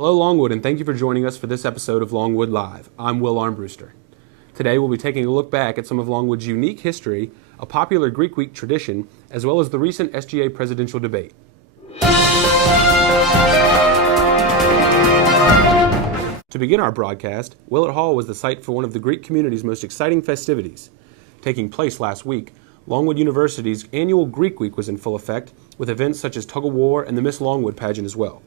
Hello Longwood, and thank you for joining us for this episode of Longwood Live. I'm Will Armbruster. Today we'll be taking a look back at some of Longwood's unique history, a popular Greek Week tradition, as well as the recent SGA presidential debate. To begin our broadcast, Willett Hall was the site for one of the Greek community's most exciting festivities. Taking place last week, Longwood University's annual Greek Week was in full effect, with events such as tug-of-war and the Miss Longwood pageant as well.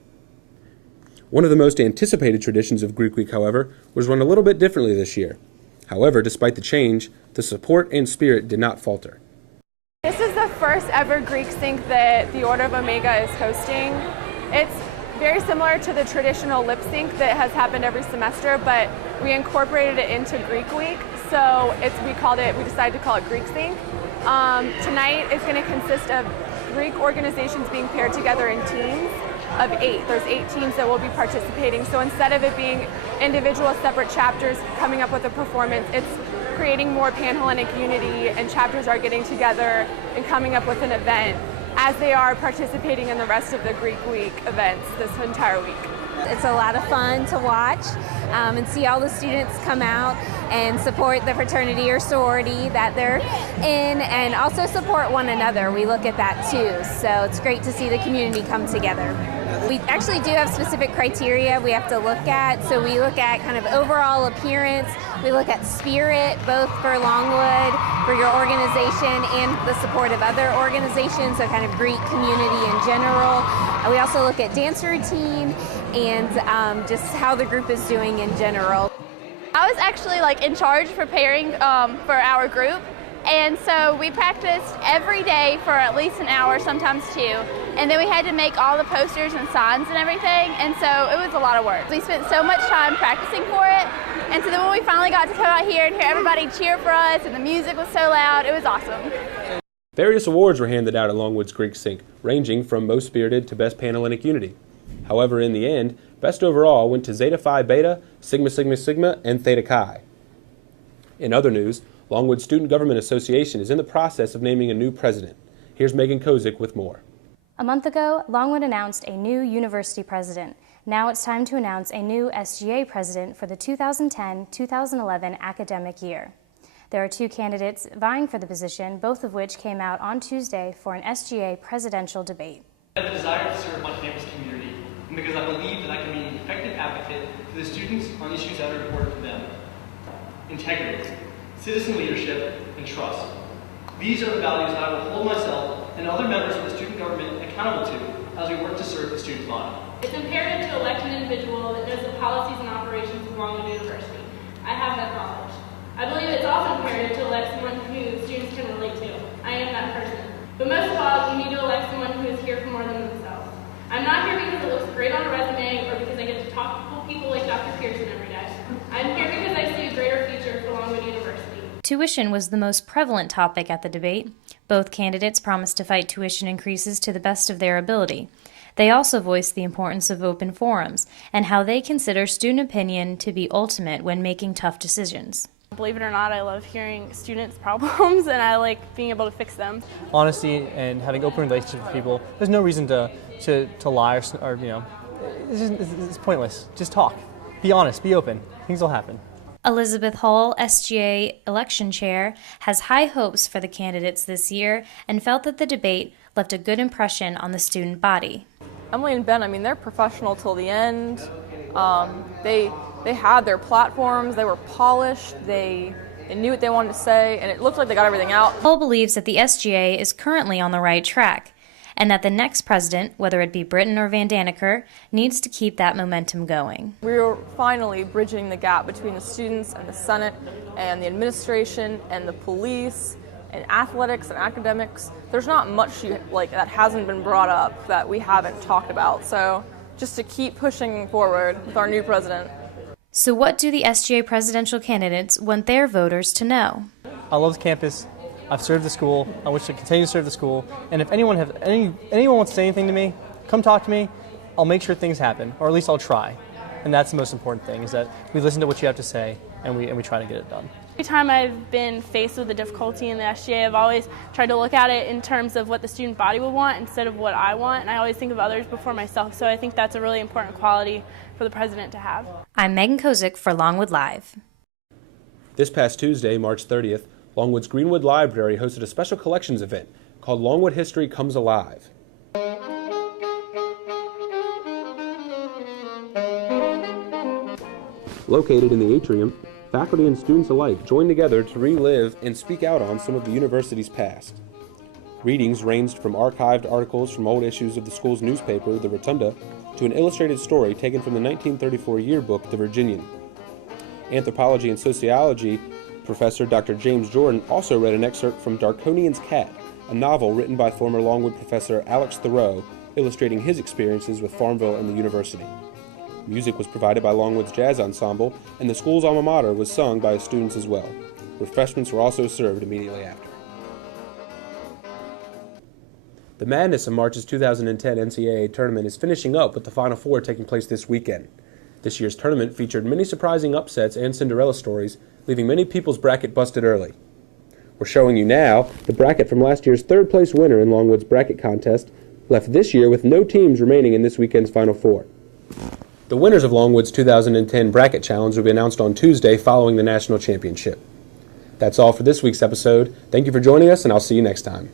One of the most anticipated traditions of Greek Week, however, was run a little bit differently this year. However, despite the change, the support and spirit did not falter. This is the first ever Greek Sync that the Order of Omega is hosting. It's very similar to the traditional lip sync that has happened every semester, but we incorporated it into Greek Week, so we decided to call it Greek Sync. Tonight is going to consist of Greek organizations being paired together in teams of 8. There's 8 teams that will be participating. So instead of it being individual separate chapters coming up with a performance, it's creating more Panhellenic unity, and chapters are getting together and coming up with an event as they are participating in the rest of the Greek Week events this entire week. It's a lot of fun to watch and see all the students come out and support the fraternity or sorority that they're in, and also support one another. We look at that too, so it's great to see the community come together. We actually do have specific criteria we have to look at, so we look at kind of overall appearance, we look at spirit, both for Longwood, for your organization, and the support of other organizations, so kind of Greek community in general. We also look at dance routine and just how the group is doing in general. I was actually in charge preparing for our group, and so we practiced every day for at least an hour, sometimes 2, and then we had to make all the posters and signs and everything, and so it was a lot of work. We spent so much time practicing for it, and so then when we finally got to come out here and hear everybody cheer for us and the music was so loud, it was awesome. Various awards were handed out at Longwood's Greek Sync, ranging from Most Spirited to Best Panhellenic Unity. However, in the end, Best Overall went to Zeta Phi Beta, Sigma Sigma Sigma, and Theta Chi. In other news, Longwood Student Government Association is in the process of naming a new president. Here's Megan Kozik with more. A month ago, Longwood announced a new university president. Now it's time to announce a new SGA president for the 2010-2011 academic year. There are 2 candidates vying for the position, both of which came out on Tuesday for an SGA presidential debate. I have a desire to serve my campus community, and because I believe that I can be an effective advocate for the students on issues that are important to them. Integrity, citizen leadership, and trust. These are the values that I will hold myself and other members of the student government accountable to as we work to serve the student body. It's imperative to elect an individual that knows the policies and operations of Longwood University. I have that knowledge. I believe it's also imperative to elect someone who students can relate to. I am that person. But most of all, you need to elect someone who is here for more than themselves. I'm not here because it looks great on a resume or because I get to talk to cool people like Dr. Pearson every day. I'm here because I see a greater future for Longwood University. Tuition was the most prevalent topic at the debate. Both candidates promised to fight tuition increases to the best of their ability. They also voiced the importance of open forums and how they consider student opinion to be ultimate when making tough decisions. Believe it or not, I love hearing students' problems, and I like being able to fix them. Honesty and having open relationships with people. There's no reason to lie or it's pointless. Just talk. Be honest. Be open. Things will happen. Elizabeth Hull, SGA election chair, has high hopes for the candidates this year and felt that the debate left a good impression on the student body. Emily and Ben, they're professional till the end. They had their platforms, they were polished, they knew what they wanted to say, and it looked like they got everything out. Hull believes that the SGA is currently on the right track, and that the next president, whether it be Britton or Van Daneker, needs to keep that momentum going. We're finally bridging the gap between the students and the Senate and the administration and the police and athletics and academics. There's not much that hasn't been brought up that we haven't talked about. So just to keep pushing forward with our new president. So what do the SGA presidential candidates want their voters to know? I love the campus. I've served the school. I wish to continue to serve the school. And if anyone wants to say anything to me, come talk to me. I'll make sure things happen, or at least I'll try. And that's the most important thing, is that we listen to what you have to say and we try to get it done. Every time I've been faced with a difficulty in the SGA, I've always tried to look at it in terms of what the student body would want instead of what I want, and I always think of others before myself, so I think that's a really important quality for the president to have. I'm Megan Kozik for Longwood Live. This past Tuesday, March 30th, Longwood's Greenwood Library hosted a special collections event called Longwood History Comes Alive. Located in the atrium, faculty and students alike joined together to relive and speak out on some of the university's past. Readings ranged from archived articles from old issues of the school's newspaper, The Rotunda, to an illustrated story taken from the 1934 yearbook, The Virginian. Anthropology and sociology professor Dr. James Jordan also read an excerpt from Darkonian's Cat, a novel written by former Longwood professor Alex Thoreau, illustrating his experiences with Farmville and the university. Music was provided by Longwood's Jazz Ensemble, and the school's alma mater was sung by its students as well. Refreshments were also served immediately after. The madness of March's 2010 NCAA tournament is finishing up with the Final Four taking place this weekend. This year's tournament featured many surprising upsets and Cinderella stories, leaving many people's bracket busted early. We're showing you now the bracket from last year's third-place winner in Longwood's bracket contest, left this year with no teams remaining in this weekend's Final Four. The winners of Longwood's 2010 Bracket Challenge will be announced on Tuesday following the national championship. That's all for this week's episode. Thank you for joining us, and I'll see you next time.